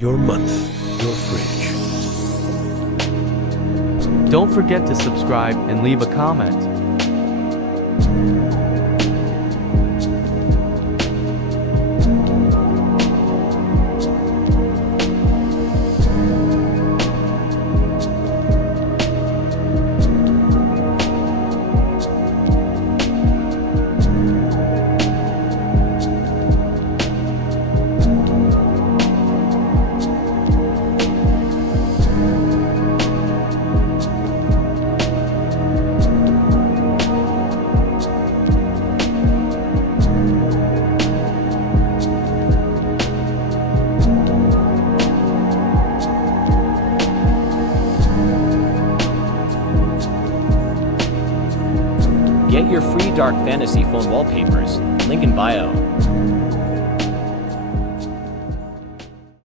Your month, your fridge. Don't forget to subscribe and leave a comment. Get your free Dark Fantasy phone wallpapers. Link in bio.